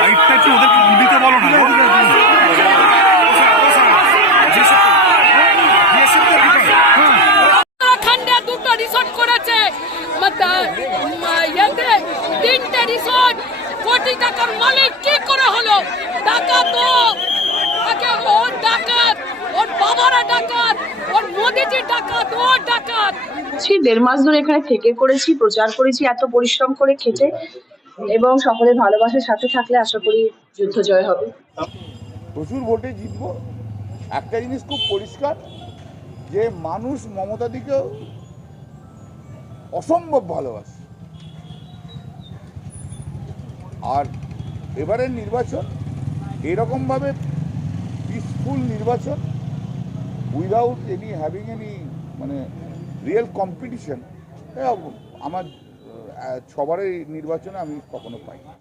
বাইকটা কি ওদেরকে দিতে বলো না? উত্তরাখণ্ডে দুটো রিসোর্ট করেছে, তিনটে রিসোর্ট, কোটি টাকার মালিক কি করে হলো? ডাকাত, ওর ডাকাত, ওর বাবারা ডাকাত, ওর মোদিজি ডাকাত, ওর ডাকাত। 1.5 মাস ধরে এখানে থেকে করেছি, প্রচার করেছি এত পরিশ্রম করে খেটে, এবং সকলের ভালোবাসার সাথে থাকলে আশা করি যুদ্ধ জয় হবে। প্রচুর ভোটে জিতবো। একটা জিনিস খুব পরিষ্কার, যে মানুষ মমতাদিকেও অসম্ভব ভালোবাসে। আর এবারের নির্বাচন এরকমভাবে পিসফুল নির্বাচন, উইদাউট এনি হ্যাভিং এনি মানে রিয়েল কম্পিটিশন, আমার সবারই নির্বাচনে আমি কখনো পাই।